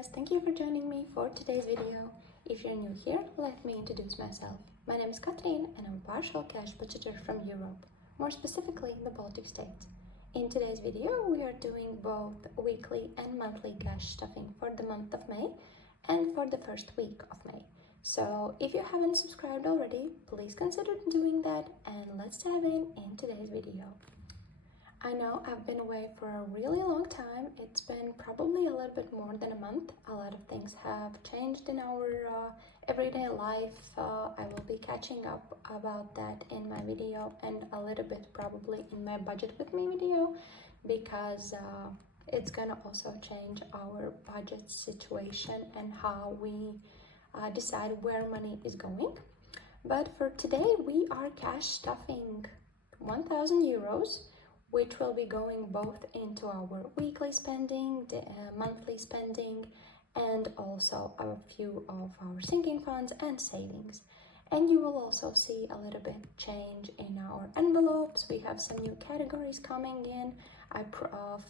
guys, thank you for joining me for today's video. If you're new here, let me introduce myself. My name is Catherine and I'm a partial cash budgeter from Europe, more specifically the Baltic States. In today's video, we are doing both weekly and monthly cash stuffing for the month of May and for the first week of May. So if you haven't subscribed already, please consider doing that, and let's dive in today's video. I know I've been away for a really long time. It's been probably a little bit more than a month. A lot of things have changed in our everyday life. I will be catching up about that in my video and a little bit probably in my budget with me video, because it's gonna also change our budget situation and how we decide where money is going. But for today, we are cash stuffing 1,000 euros, which will be going both into our weekly spending, monthly spending, and also a few of our sinking funds and savings. And you will also see a little bit change in our envelopes. We have some new categories coming in. I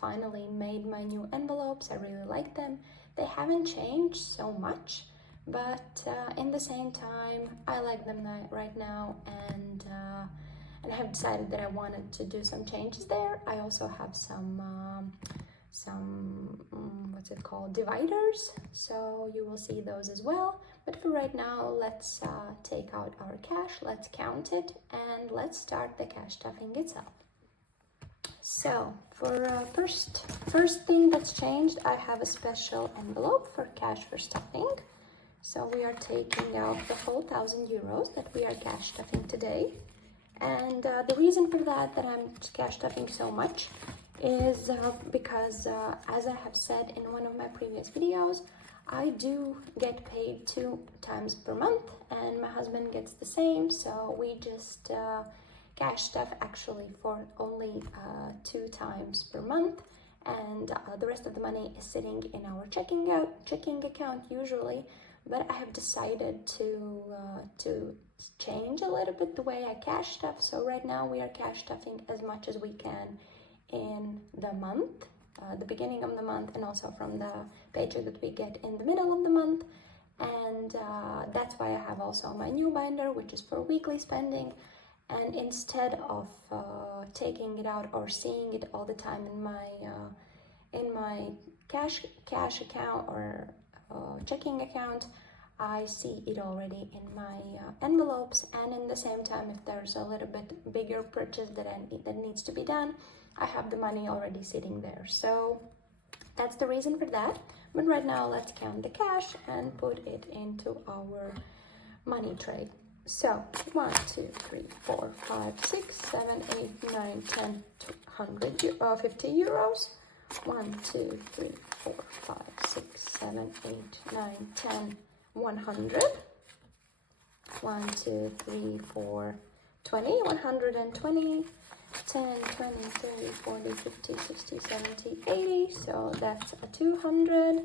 finally made my new envelopes. I really like them. They haven't changed so much, but in the same time, I like them right now, and I have decided that I wanted to do some changes there. I also have some what's it called, dividers, so you will see those as well. But for right now, let's take out our cash, let's count it, and let's start the cash stuffing itself. So for first thing that's changed, I have a special envelope for cash for stuffing. So we are taking out the whole 1,000 euros that we are cash stuffing today. And the reason for that I'm cash stuffing so much is because, as I have said in one of my previous videos, I do get paid 2 times per month, and my husband gets the same. So we just cash stuff actually for only 2 times per month, and the rest of the money is sitting in our checking account usually. But I have decided to change a little bit the way I cash stuff. So right now we are cash stuffing as much as we can in the month, the beginning of the month, and also from the paycheck that we get in the middle of the month. And that's why I have also my new binder, which is for weekly spending. And instead of taking it out or seeing it all the time in my cash account or checking account, I see it already in my envelopes. And in the same time, if there's a little bit bigger purchase that needs to be done, I have the money already sitting there. So that's the reason for that. But right now, let's count the cash and put it into our money tray. So 1, 2, 3, 4, 5, 6, 7, 8, 9, 10, 50 euros. 1, 2, 3, 4, 5, 6, 7, 8, 9, 10, 100. 1, 2, 3, 4, 20, 120, 10, 20, 30, 40, 50, 60, 70, 80. So that's a 200.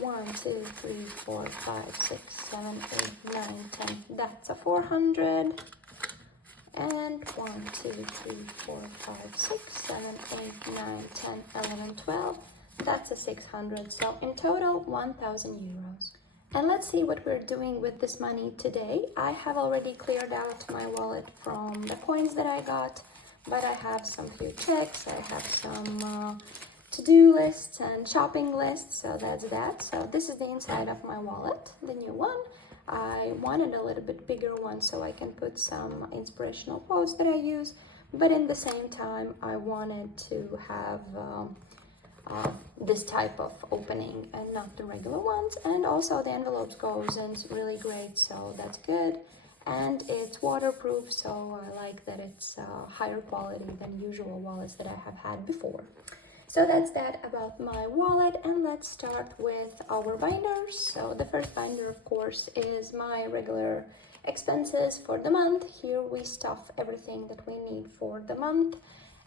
1, 2, 3, 4, 5, 6, 7, 8, 9, 10. That's a 400. And 1, 2, 3, 4, 5, 6, 7, 8, 9, 10, 11, 12. That's a 600. So in total, 1,000 euros. And let's see what we're doing with this money today. I have already cleared out my wallet from the coins that I got, but I have some few checks. I have some to-do lists and shopping lists. So that's that. So this is the inside of my wallet, the new one. I wanted a little bit bigger one so I can put some inspirational quotes that I use, but in the same time I wanted to have this type of opening and not the regular ones. And also the envelopes goes in really great, so that's good. And it's waterproof, so I like that it's higher quality than usual wallets that I have had before. So that's that about my wallet, and let's start with our binders. So the first binder, of course, is my regular expenses for the month. Here we stuff everything that we need for the month,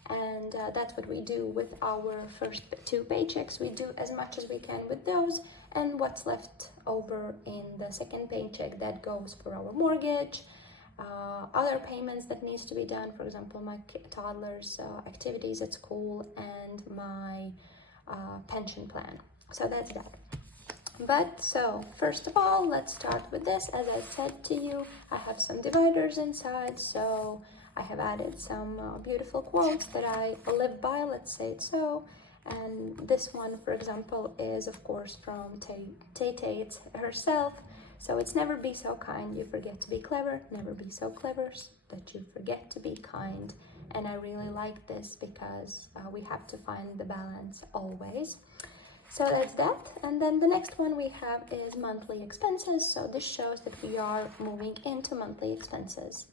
and that's what we do with our first 2 paychecks. We do as much as we can with those, and what's left over in the second paycheck, that goes for our mortgage, other payments that needs to be done, for example, my toddler's activities at school, and my pension plan. So that's that. But so first of all, let's start with this. As I said to you, I have some dividers inside, so I have added some beautiful quotes that I live by, let's say it so. And this one, for example, is of course from Tate herself. So it's never be so kind you forget to be clever, never be so clever that you forget to be kind. And I really like this because we have to find the balance always. So that's that. And then the next one we have is monthly expenses. So this shows that we are moving into monthly expenses.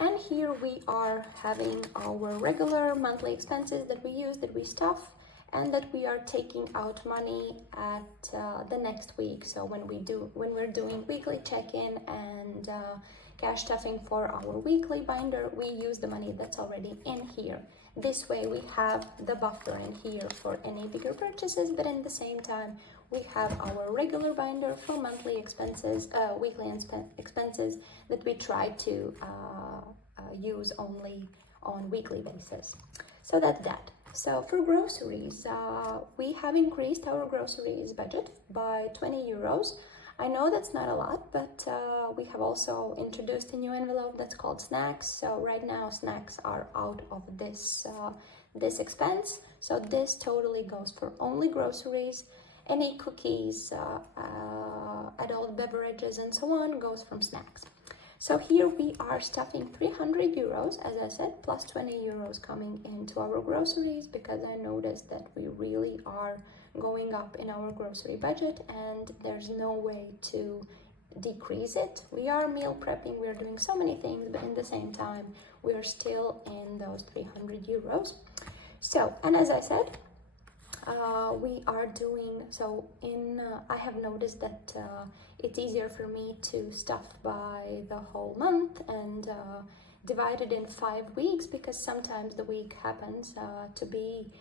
And here we are having our regular monthly expenses that we use, that we stuff, and that we are taking out money at the next week. So when we're doing weekly check-in and cash stuffing for our weekly binder, we use the money that's already in here. This way we have the buffer in here for any bigger purchases, but in the same time we have our regular binder for monthly expenses, weekly expenses that we try to use only on weekly basis. So that's that. So for groceries, we have increased our groceries budget by 20 euros. I know that's not a lot, but we have also introduced a new envelope that's called snacks. So right now snacks are out of this expense. So this totally goes for only groceries. Any cookies, adult beverages and so on goes from snacks. So here we are stuffing 300 euros, as I said, plus 20 euros coming into our groceries, because I noticed that we really are going up in our grocery budget and there's no way to decrease it. We are meal prepping, we are doing so many things, but in the same time, we are still in those 300 euros. So, and as I said, we are doing so in I have noticed that it's easier for me to stuff by the whole month and divide it in 5 weeks, because sometimes the week happens to be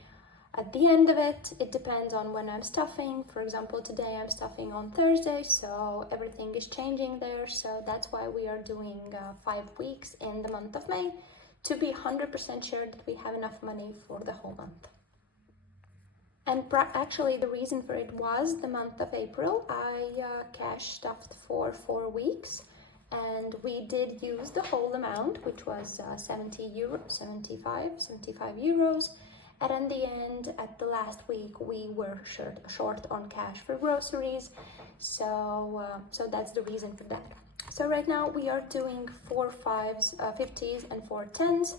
at the end of it. It depends on when I'm stuffing. For example, today I'm stuffing on Thursday, so everything is changing there. So that's why we are doing 5 weeks in the month of May, to be 100% sure that we have enough money for the whole month. And actually the reason for it was the month of April. I cash stuffed for 4 weeks and we did use the whole amount, which was 75 euros. And in the end, at the last week, we were short on cash for groceries. So that's the reason for that. So right now we are doing 4 5s, 50s and 4 10s.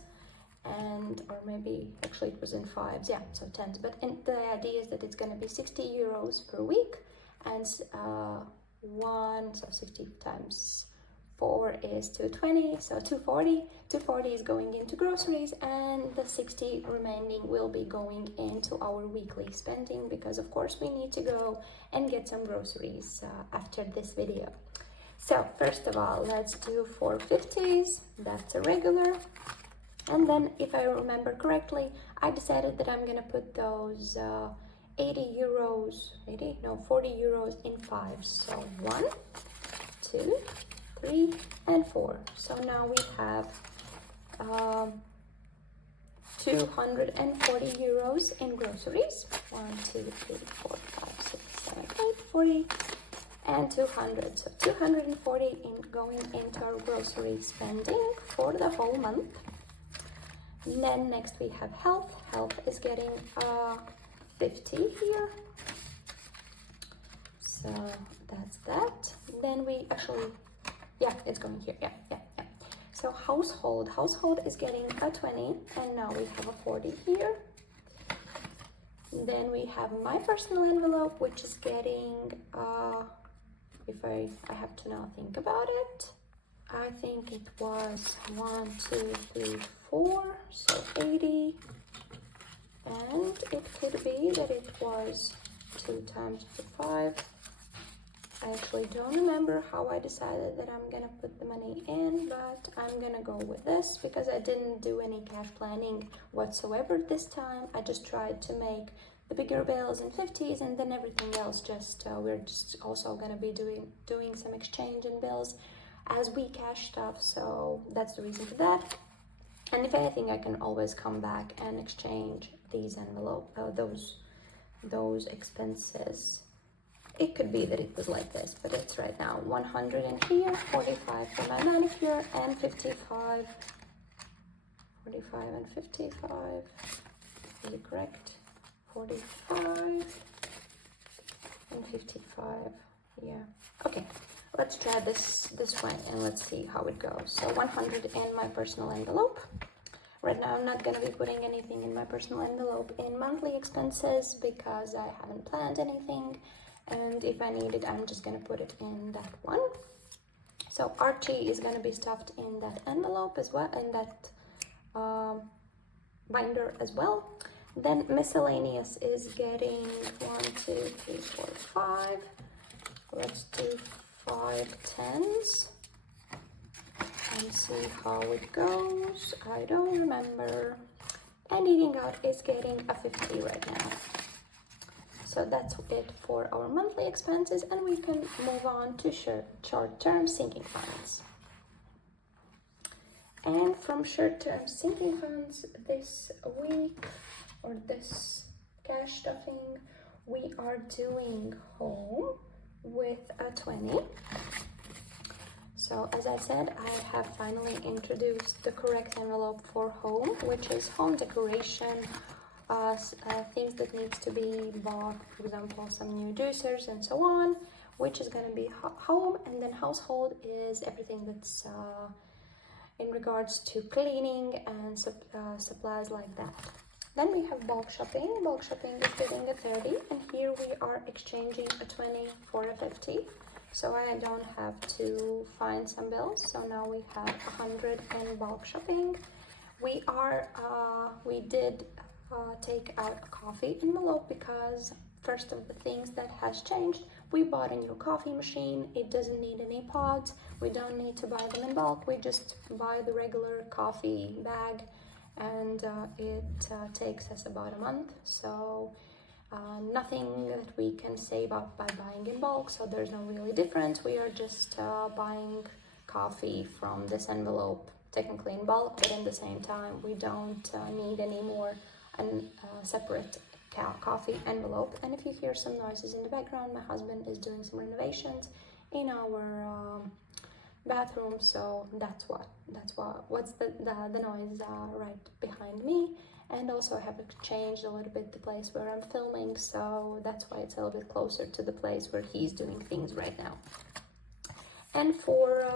And or maybe actually it was in 5s, yeah, so 10s, but the idea is that it's going to be 60 euros per week, and 60 times 4 is 220, so 240 is going into groceries, and the 60 remaining will be going into our weekly spending, because of course we need to go and get some groceries after this video. So first of all, let's do 450s, that's a regular. And then, if I remember correctly, I decided that I'm gonna put those 40 euros in 5s. So 1, 2, 3, and 4. So now we have 240 euros in groceries. 1, 2, 3, 4, 5, 6, 7, 8, 40, and 200. So 240 in going into our grocery spending for the whole month. And then next we have health. Health is getting 50 here. So that's that. Then we actually, yeah, it's going here. Yeah. So household is getting a 20, and now we have a 40 here. Then we have my personal envelope, which is getting, if I have to now think about it, I think it was 1, 2, 3, 4, so 80, and it could be that it was 2 times 5. I actually don't remember how I decided that I'm gonna put the money in, but I'm gonna go with this because I didn't do any cash planning whatsoever this time. I just tried to make the bigger bills in 50s, and then everything else just we're just also gonna be doing some exchange in bills as we cash stuff, so that's the reason for that. And if anything, I can always come back and exchange these those expenses it could be that it was like this, but it's right now 100 in here, 45 for my manicure, and 55, 45 and 55, is it correct? 45 and 55, yeah, okay. Let's try this way and let's see how it goes. So 100 in my personal envelope. Right now I'm not going to be putting anything in my personal envelope in monthly expenses because I haven't planned anything, and if I need it I'm just going to put it in that one. So Archie is going to be stuffed in that envelope as well, in that binder as well. Then miscellaneous is getting 1, 2, 3, 4, 5. Let's do 5 tens and see how it goes. I don't remember. And eating out is getting a 50 right now. So that's it for our monthly expenses, and we can move on to short-term sinking funds. And from short-term sinking funds this week, or this cash stuffing, we are doing home with a 20. So as I said, I have finally introduced the correct envelope for home, which is home decoration, things that needs to be bought, for example, some new juicers and so on, which is going to be home, and then household is everything that's in regards to cleaning and supplies like that. Then we have bulk shopping. Bulk shopping is getting a 30, and here we are exchanging a 20 for a 50. So I don't have to find some bills. So now we have 100 in bulk shopping. We did take out a coffee envelope because first of the things that has changed, we bought a new coffee machine. It doesn't need any pods. We don't need to buy them in bulk. We just buy the regular coffee bag, and it takes us about a month. So nothing that we can save up by buying in bulk, so there's no really difference. We are just buying coffee from this envelope, technically in bulk, but at the same time we don't need any more separate coffee envelope. And if you hear some noises in the background, my husband is doing some renovations in our bathroom, so that's what's the noise right behind me. And also I have changed a little bit the place where I'm filming, so that's why it's a little bit closer to the place where he's doing things right now. And for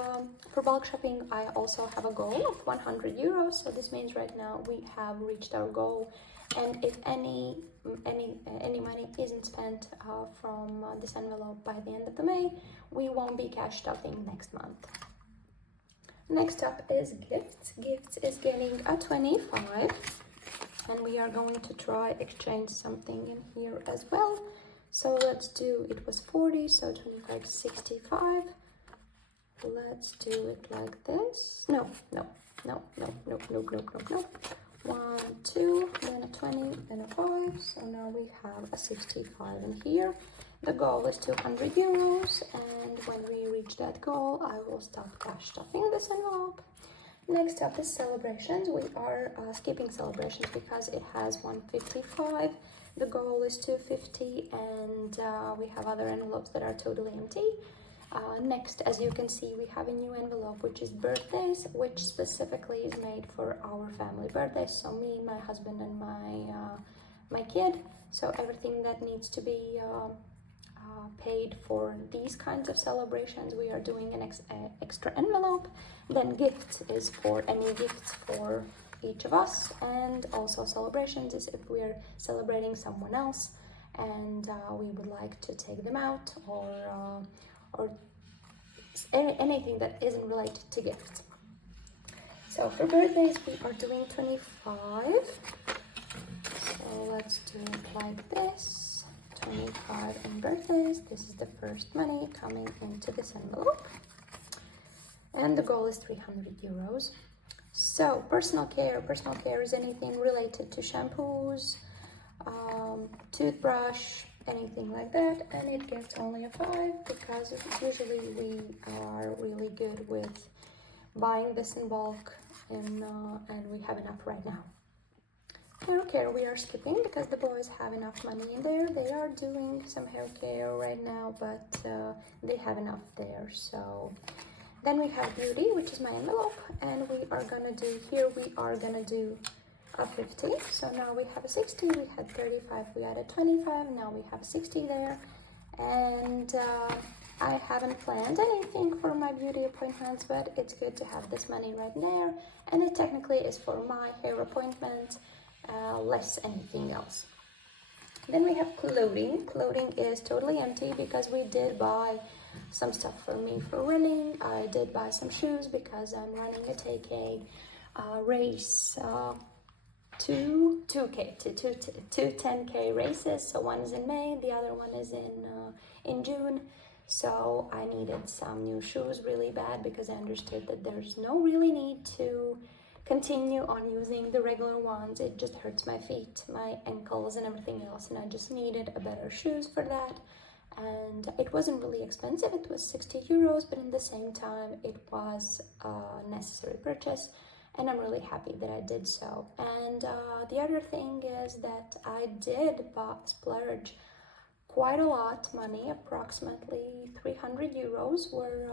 bulk shopping, I also have a goal of 100 euros. So this means right now we have reached our goal. And if any money isn't spent from this envelope by the end of the May, we won't be cash stuffing next month. Next up is gifts. Gifts is getting a 25. And we are going to try exchange something in here as well. So let's do, it was 40, so 25 is 65. Let's do it like this. No. 1, 2, then a 20, then a 5. So now we have a 65 in here. The goal is 200 euros, and when we reach that goal, I will stop cash stuffing this envelope. Next up is celebrations. We are skipping celebrations because it has 155. The goal is 250, and we have other envelopes that are totally empty. Next, as you can see, we have a new envelope, which is birthdays, which specifically is made for our family birthdays. So me, my husband, and my kid. So everything that needs to be paid for these kinds of celebrations, we are doing an extra envelope. Then gifts is for any gifts for each of us, and also celebrations is if we're celebrating someone else and we would like to take them out, or anything that isn't related to gifts. So for birthdays we are doing 25. So let's do it like this. 25 in birthdays. This is the first money coming into this envelope, and the goal is 300 euros. So personal care is anything related to shampoos, toothbrush, anything like that, and it gets only a 5 because usually we are really good with buying this in bulk, and we have enough right now. Hair care we are skipping because the boys have enough money in there. They are doing some hair care right now, but they have enough there. So then we have beauty, which is my envelope, and we are gonna do a 50. So now we have a 60, we had 35, we added 25, now we have 60 there. And I haven't planned anything for my beauty appointments, but it's good to have this money right there, and it technically is for my hair appointment, less anything else. Then we have clothing. Clothing is totally empty because we did buy some stuff for me for running. I did buy some shoes because I'm running a 10K race, two 10K races. So one is in May, the other one is in June. So I needed some new shoes really bad because I understood that there's no really need to continue on using the regular ones. It just hurts my feet, my ankles and everything else, and I just needed a better shoes for that. And it wasn't really expensive, it was 60 euros, but in the same time it was a necessary purchase, and I'm really happy that I did so. And the other thing is that I did splurge quite a lot money. Approximately 300 euros were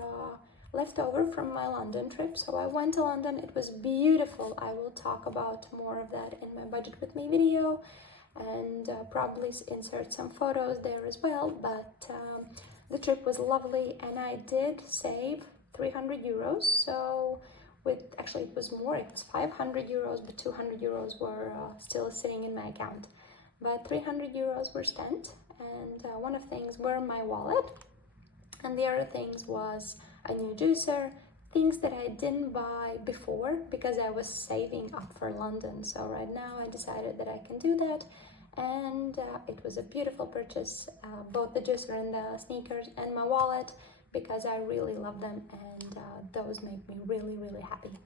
left over from my London trip. So I went to London, it was beautiful. I will talk about more of that in my budget with me video, and probably insert some photos there as well. But the trip was lovely, and I did save 300 euros. So actually it was more, it was 500 euros, but 200 euros were still sitting in my account. But 300 euros were spent, and one of the things were my wallet, and the other things was a new juicer, things that I didn't buy before because I was saving up for London. So right now I decided that I can do that, and it was a beautiful purchase, both the juicer and the sneakers and my wallet, because I really love them, and those make me really, really happy.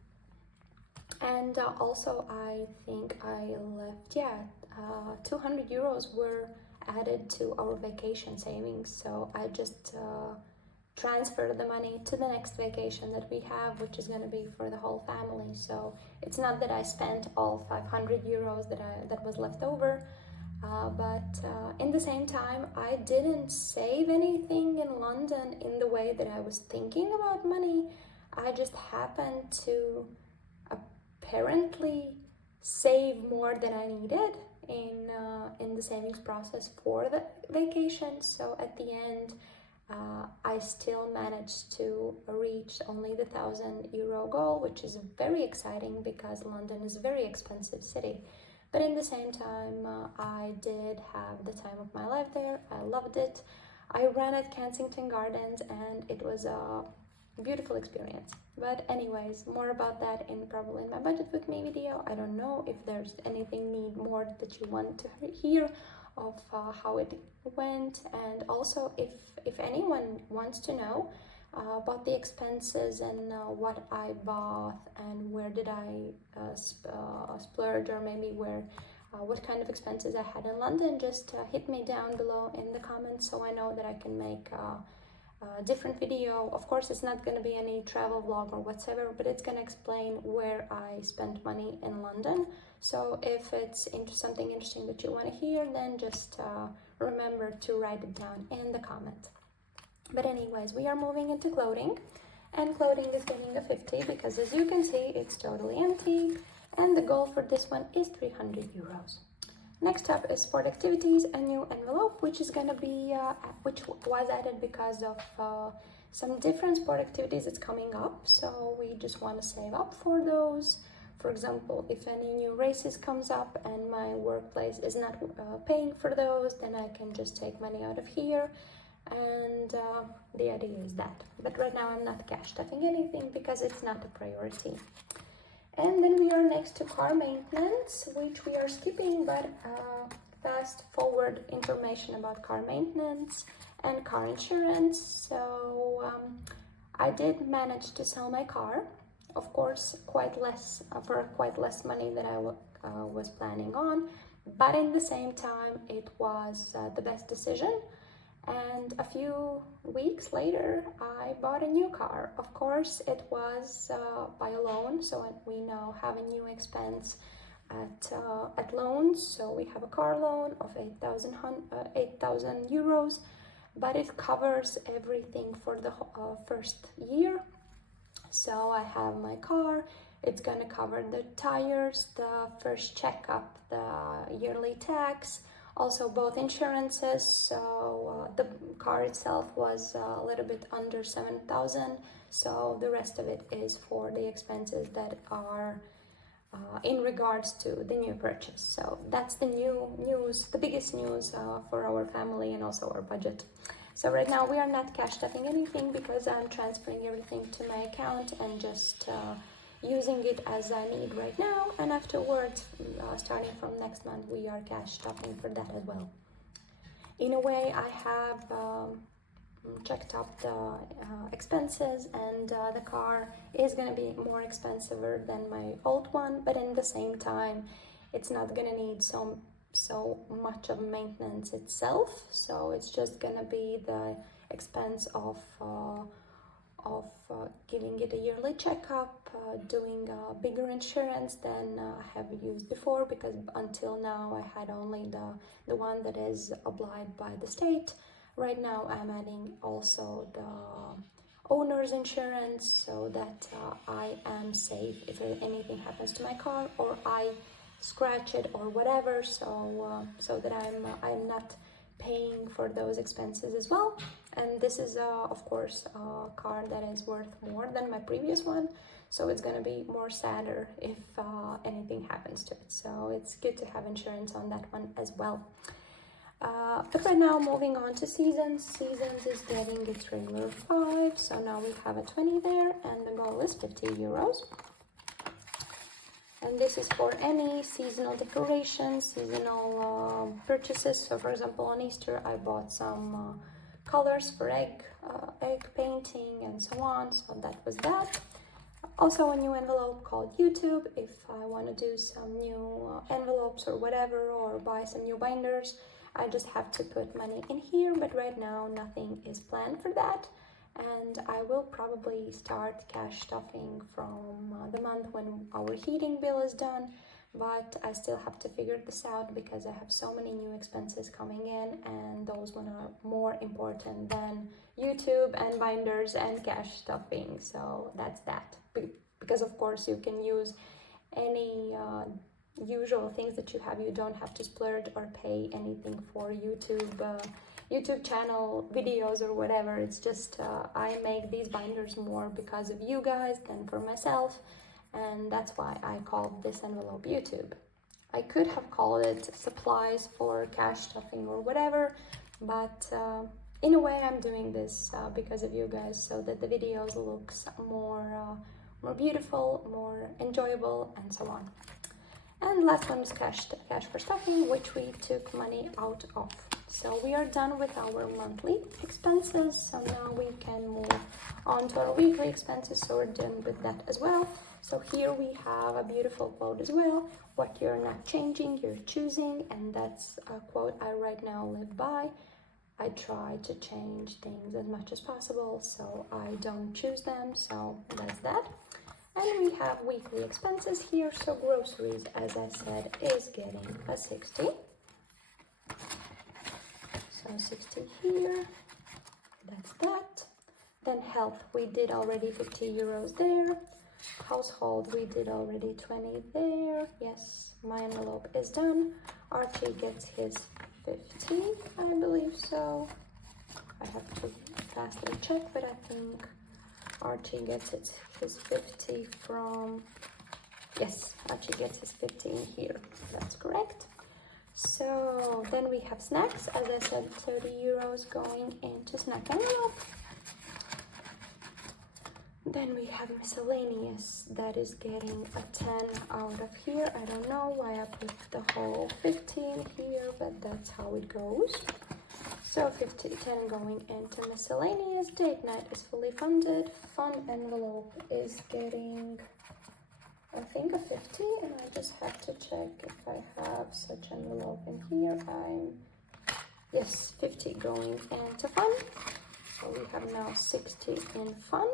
And also I think I left, 200 euros were added to our vacation savings. So I just transfer the money to the next vacation that we have, which is going to be for the whole family. So it's not that I spent all 500 euros that was left over, but in the same time I didn't save anything in London in the way that I was thinking about money. I just happened to apparently save more than I needed in the savings process for the vacation. So at the end I still managed to reach only the 1,000 euro goal, which is very exciting because London is a very expensive city. But in the same time, I did have the time of my life there. I loved it. I ran at Kensington Gardens, and it was a beautiful experience. But anyways, more about that probably in my budget with me video. I don't know if there's anything more that you want to hear of how it went, and also if anyone wants to know about the expenses and what I bought and where did I splurge, or maybe what kind of expenses I had in London, just hit me down below in the comments so I know that I can make a different video. Of course, it's not going to be any travel vlog or whatsoever, but it's going to explain where I spent money in London. So if it's something interesting that you want to hear, then just remember to write it down in the comments. But anyways, we are moving into clothing, and clothing is getting a 50 because, as you can see, it's totally empty, and the goal for this one is 300 euros. Next up is sport activities, a new envelope, which is going to be which was added because of some different sport activities that's coming up. So we just want to save up for those. For example, if any new races comes up and my workplace is not paying for those, then I can just take money out of here. And the idea is that. But right now I'm not cash stuffing anything because it's not a priority. And then we are next to car maintenance, which we are skipping, but fast forward information about car maintenance and car insurance. So I did manage to sell my car, of course, for quite less money than I was planning on, but in the same time it was the best decision. And a few weeks later, I bought a new car. Of course, it was by a loan, so we now have a new expense at loans. So we have a car loan of 8,000 euros, but it covers everything for the first year. So I have my car, it's gonna cover the tires, the first checkup, the yearly tax, also both insurances. So the car itself was a little bit under 7,000. So the rest of it is for the expenses that are in regards to the new purchase. So that's the news, the biggest news for our family and also our budget. So right now we are not cash stuffing anything because I'm transferring everything to my account and just using it as I need right now. And afterwards, starting from next month, we are cash stuffing for that as well. In a way, I have checked up the expenses, and the car is going to be more expensive than my old one, but in the same time it's not going to need so much of maintenance itself. So it's just going to be the expense of giving it a yearly checkup, doing a bigger insurance than I have used before, because until now I had only the one that is obliged by the state. Right now I'm adding also the owner's insurance, so that I am safe if anything happens to my car or I scratch it or whatever, so that I'm not paying for those expenses as well. And this is of course a car that is worth more than my previous one, so it's going to be more sadder if anything happens to it. So it's good to have insurance on that one as well. But right now, moving on to seasons. Seasons is getting its regular 5, so now we have a 20 there, and the goal is 50 euros. And this is for any seasonal decorations, seasonal purchases. So for example, on Easter I bought some colors for egg painting and so on, so that was that. Also a new envelope called YouTube, if I want to do some new envelopes or whatever, or buy some new binders. I just have to put money in here, but right now nothing is planned for that. And I will probably start cash stuffing from the month when our heating bill is done, but I still have to figure this out because I have so many new expenses coming in, and those one are more important than YouTube and binders and cash stuffing. So that's that, because of course you can use any usual things that you have. You don't have to splurge or pay anything for YouTube channel videos or whatever. It's just I make these binders more because of you guys than for myself, and that's why I called this envelope YouTube. I could have called it supplies for cash stuffing or whatever, but in a way I'm doing this because of you guys, so that the videos looks more beautiful, more enjoyable, and so on. And last one is cash for stuffing, which we took money out of. So we are done with our monthly expenses, so now we can move on to our weekly expenses, so we're done with that as well. So here we have a beautiful quote as well: what you're not changing, you're choosing. And that's a quote I right now live by. I try to change things as much as possible, so I don't choose them, so that's that. And we have weekly expenses here, so groceries, as I said, is getting a 60. So 60 here, that's that. Then health, we did already 50 euros there. Household, we did already 20 there. Yes, my envelope is done. Archie gets his 50, I believe so. I have to fastly check, but I think Archie gets his 50 from, yes, Archie gets his 50 in here, that's correct. So then we have snacks, as I said, 30 euros going into snack envelope. Then we have miscellaneous, that is getting a 10 out of here. I don't know why I put the whole 15 here, but that's how it goes. So 10 going into miscellaneous. Date night is fully funded. Fun envelope is getting, I think, a 50, and I just have to check if I have such envelope in here. Yes, 50 going into fun. So we have now 60 in fun.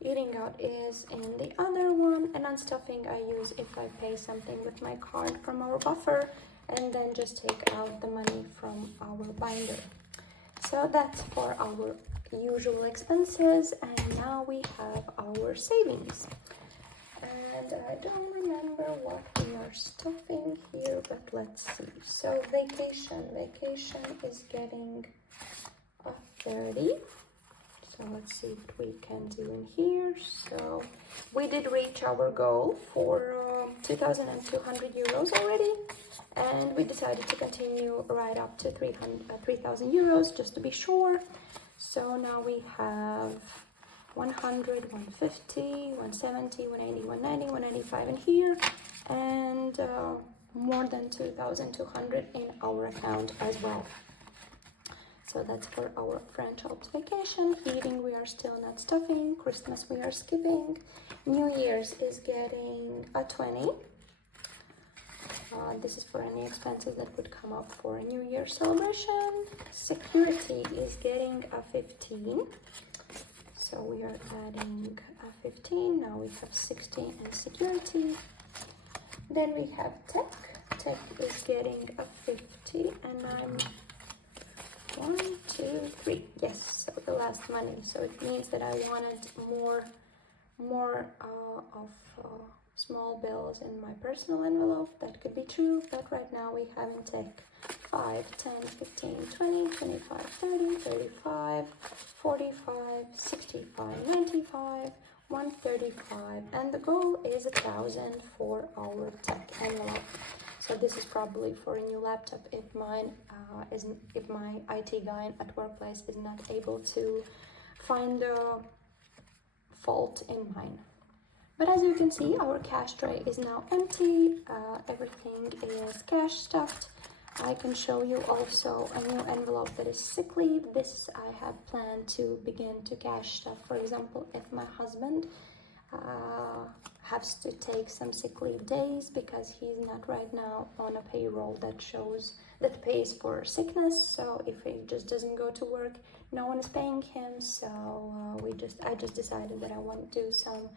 Eating out is in the other one, and unstuffing I use if I pay something with my card from our buffer and then just take out the money from our binder. So that's for our usual expenses, and now we have our savings. And I don't remember what we are stuffing here, but let's see. So vacation is getting a 30. So let's see what we can do in here. So we did reach our goal for 2,200 euros already, and we decided to continue right up to 3,000 euros just to be sure. So now we have 100, 150, 170, 180, 190, 195 in here, and more than 2,200 in our account as well. So that's for our French Alps vacation. Eating, we are still not stuffing. Christmas, we are skipping. New Year's is getting a 20. This is for any expenses that would come up for a New Year celebration. Security is getting a 15. So we are adding a 15. Now we have 16 in security. Then we have tech. Tech is getting a 50, and I'm 1, 2, 3. Yes, so the last money. So it means that I wanted more of small bills in my personal envelope. That could be true, but right now we have in tech 5, 10, 15, 20, 25, 30, 35, 45, 65, 95, 135, and the goal is 1,000 for our tech envelope. So this is probably for a new laptop if mine if my IT guy at workplace is not able to find a fault in mine. But as you can see, our cash tray is now empty. Everything is cash stuffed. I can show you also a new envelope that is sick leave. This I have planned to begin to cash stuff. For example, if my husband has to take some sick leave days because he's not right now on a payroll that pays for sickness. So if he just doesn't go to work, no one is paying him. So I just decided that I want to do some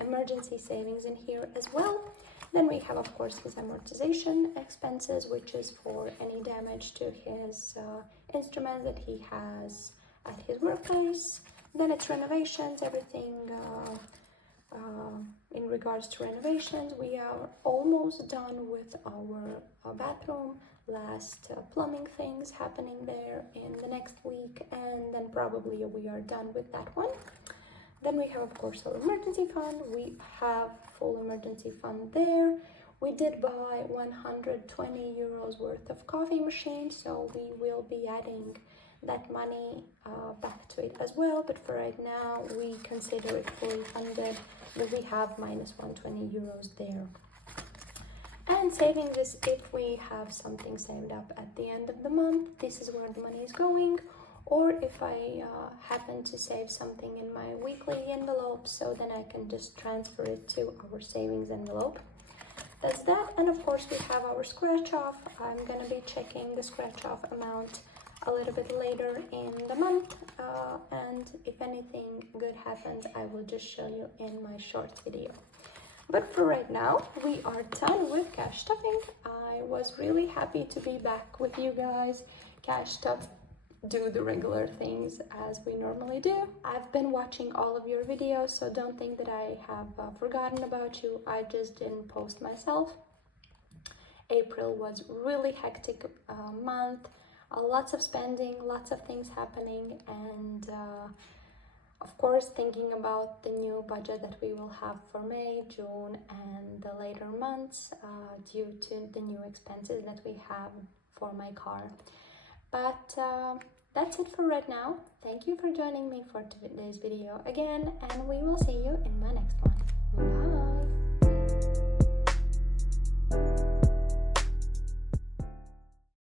emergency savings in here as well. Then we have, of course, his amortization expenses, which is for any damage to his instruments that he has at his workplace. Then it's renovations, everything in regards to renovations. We are almost done with our bathroom. Last plumbing things happening there in the next week, and then probably we are done with that one. Then we have, of course, our emergency fund. We have full emergency fund there. We did buy 120 euros worth of coffee machine, so we will be adding that money back to it as well. But for right now, we consider it fully funded, but we have minus 120 euros there. And savings is if we have something saved up at the end of the month. This is where the money is going. Or if I happen to save something in my weekly envelope, so then I can just transfer it to our savings envelope. That's that. And of course we have our scratch off. I'm gonna be checking the scratch off amount a little bit later in the month, and if anything good happens, I will just show you in my short video. But for right now, we are done with cash stuffing. I was really happy to be back with you guys. Cash stuff, do the regular things as we normally do. I've been watching all of your videos, so don't think that I have forgotten about you. I just didn't post myself. April was really hectic month, lots of spending, lots of things happening, and of course thinking about the new budget that we will have for May, June, and the later months due to the new expenses that we have for my car. But that's it for right now. Thank you for joining me for today's video again, and we will see you in my next one.